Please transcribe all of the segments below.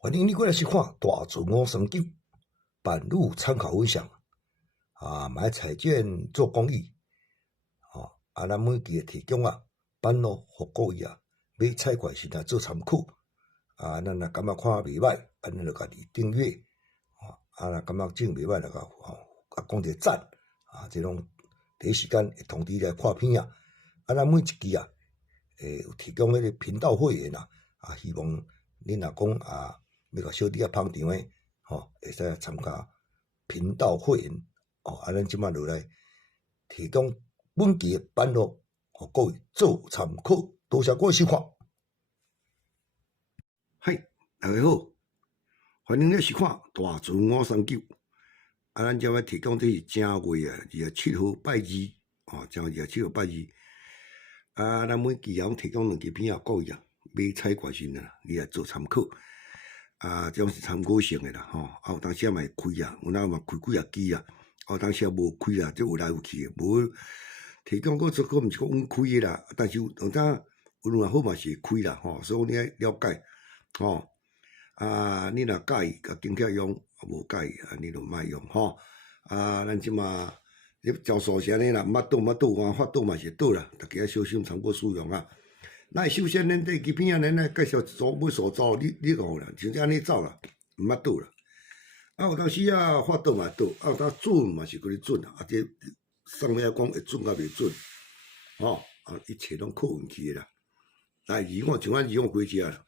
欢迎你过来收看大自我三九版路参考分享买彩券做公益咱每期提供版路互各位买彩券时做参考咱若感觉看袂歹，咱就家己订阅若感觉真袂歹就讲一个赞这种第一时间会通知你来看片咱每一期有提供迄个频道会员希望你若讲要甲小弟捧场诶会使参加频道会员咱即摆落来提供本期诶版路，互各位做参考。多谢各位收看。嗨，大家好，欢迎你收看大自我三九咱即摆提供这是正月27号拜二正月27号拜二咱每期也提供2支片各位买彩券时你来做参考这种是参考性的啦有当时嘛会开有当嘛开几支有当时无开这有来有去的，无提供个出个毋是讲阮开的啦，但是有当有两好嘛是会开啦所以你要了解你若介意甲警察用无介意你就莫用咱即马你招数是安尼啦，毋捌倒法倒嘛是倒啦，大家小心参考使用咱首先咱第支片咱介绍一组买所走，你讲啦，像安尼走啦，毋捌倒啦。有当时法倒嘛倒，有当准嘛是嗰啲准这上面讲会准袂准一切拢靠运气啦。但是像咱几只啦，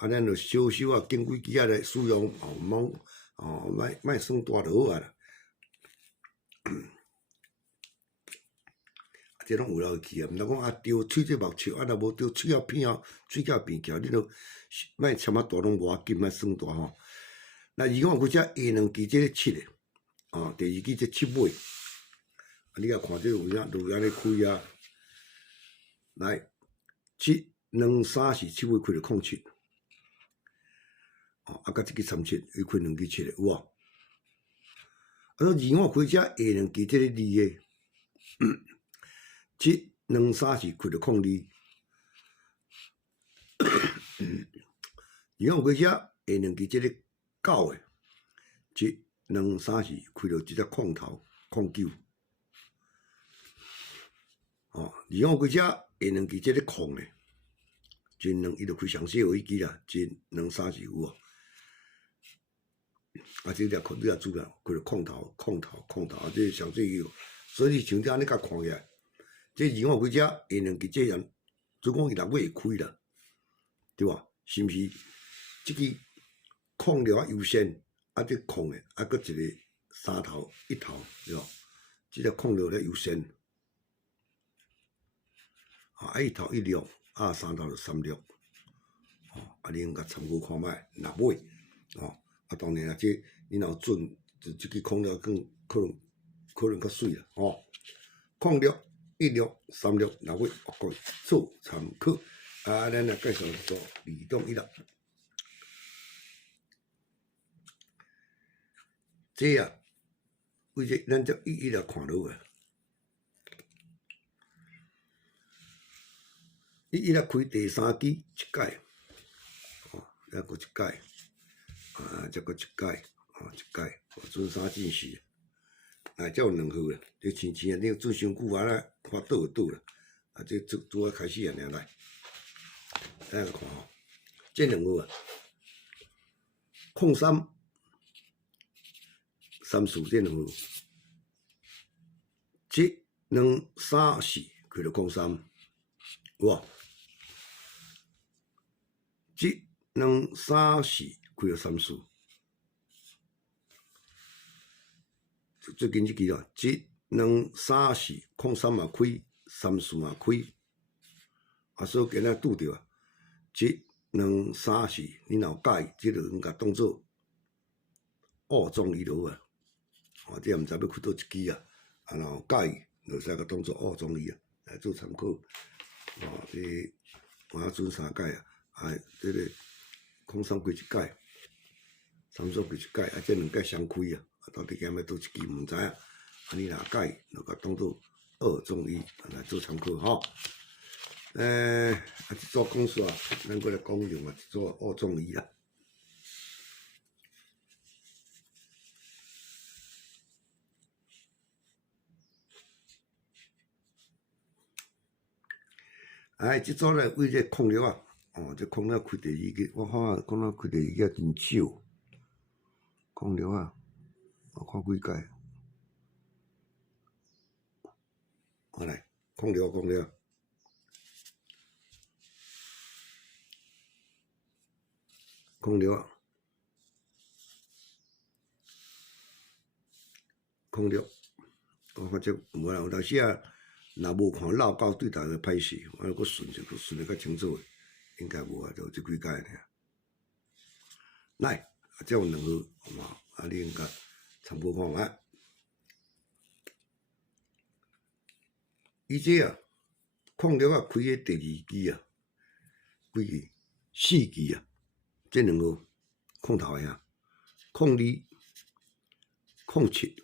咱就小小经几支来使用莫算大就好啦。这拢有来有去毋通讲着喙这目笑若无着喙片喙角变翘，你都莫签大拢无要紧，莫算大那以往几只下2支这个7的第2支这7尾你甲看这有影就安尼开来7、2、3、4 7尾开就07甲这个37又开2支7的有以往开只下2支这个2的7、2、3、4开就02以往开只下2支这个9的7、2、3、4开到这只空头09以往开只下2支这个空的1、2伊就开上小一支啦1、2、3、4有这条空你也注啦，开到空头这上最有，所以像这安尼甲看起来，这以往开只下2支这样，做讲伊6月会开啦，对吧？是毋是？这个空了优先，这空的搁一个3头1头，对吧？这个空了优先，1头163头就36，你用甲参考看卖6尾当然这你若准，这个空了更可能较水啦空了16、36、6尾各位做参考咱来介绍做2中1啦。这为这咱就一来看落一来开第3支一届再搁一届再搁一届准3进4才有2号啦，这青你准伤久看倒就倒啦这拄开始来咱看这2号03、34这2号7、2、3、4开到03有7、2、3、4开到34最近这支7、2、3、4 03嘛开34嘛开所以今仔拄着7、2、3、4你若有介意这就用甲当做2中1就好这毋知要开倒一支若有介意就使甲当做2中1来做参考这我准3届这个03开一届33开一届这2届相开到底要倒一支毋知你若介意就甲当做2中1来做参考这组讲煞，咱过来讲另外一组奥创意啦。这组咧为这矿料啊，这矿料开第二个，我看矿料开第二个真少。矿料啊，我看几届。好来，矿料。矿料，我看这无啦，有当时啊，若无看老高对大家歹势，我搁顺得较清楚，应该无啊，就这几届尔。来，这有两个，你应该参考看卖。伊这啊，矿料啊开个第二支啊，几支？4支啊，这两个空头的啊，02、07，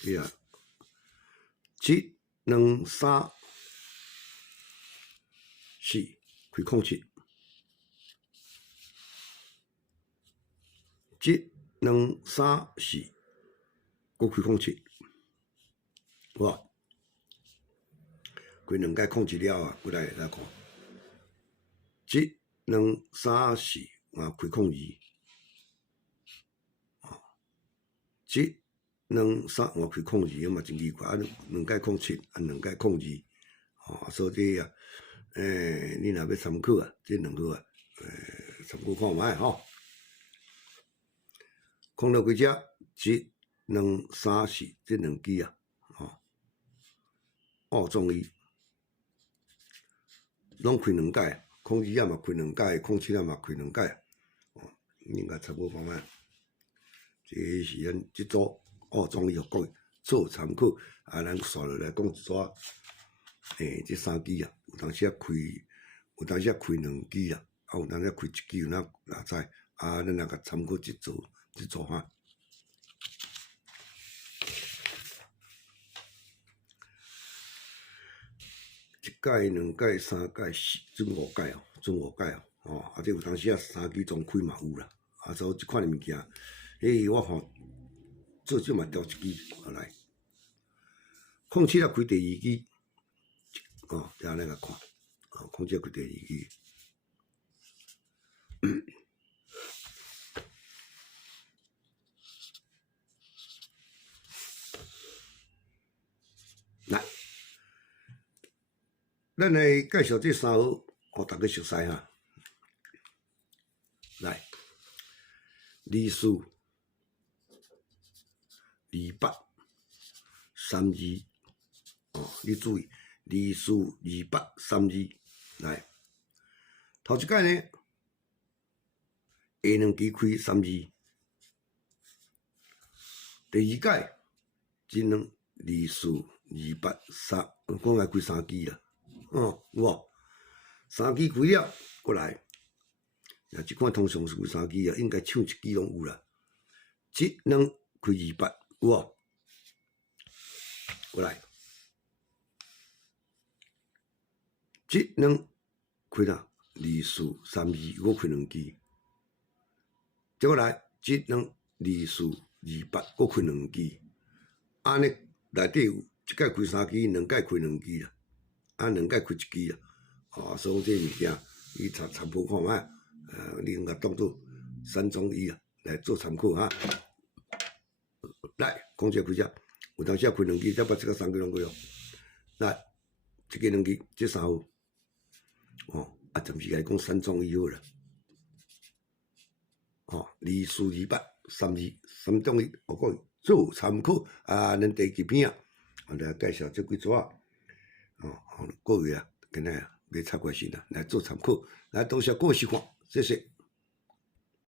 这啊，7、2、3、4开07，7、2、3、4，搁开07，哇！开两届控制了啊，过来看。7、2、3、4，开02。7、2、3，开02，嘛真奇怪，两届07，两届02，所以啊，你若要参考啊，这两个啊，参考看卖吼。看到几只7、2、3、4这两支啊，创意。拢开两届，02啊嘛开两届，07啊嘛开两届，应该差不多看卖。这是咱这组创意互各位做参考。咱刷落来讲一撮，这3支啊，有当时开2支啊，有当时开1支，有哪知？咱来甲参考这组哈。1届、2届、3届、4，准5届这有当时3支总开嘛有啦，所以这款的物件，我做少嘛调1支来。07啊开第2支，这样来甲看，07开第2支。来，咱来介绍这3号，互大家熟悉哈。来，李四、28、32，你注意，李四、28、32，来，头一届呢，下2支开32，第2届只能李四、28、3，讲来开3支啦，有无？3支开了，过来。这款通常是开3支啊，应该抢1支拢有啦。7、2开28，有无？过来，7、2开哪？2、4、32，我开2支。接过来7、2、2、4、28，我开2支。安尼内底有1届开3支，2届开2支啦，2届开1支啦。所以这物件你参考看卖。你应该当做3种意啊来做参考哈。来，讲这开只，有当时开2支，再把这个3支拢开哦。来，这个2支，这3号，暂时来讲3种意好了。2、4、28、32， 3种意，我讲做参考咱第2篇啊，我来介绍这几组啊。各位啊，今日要插关心啦，来做参考，来多谢各位收看，谢谢。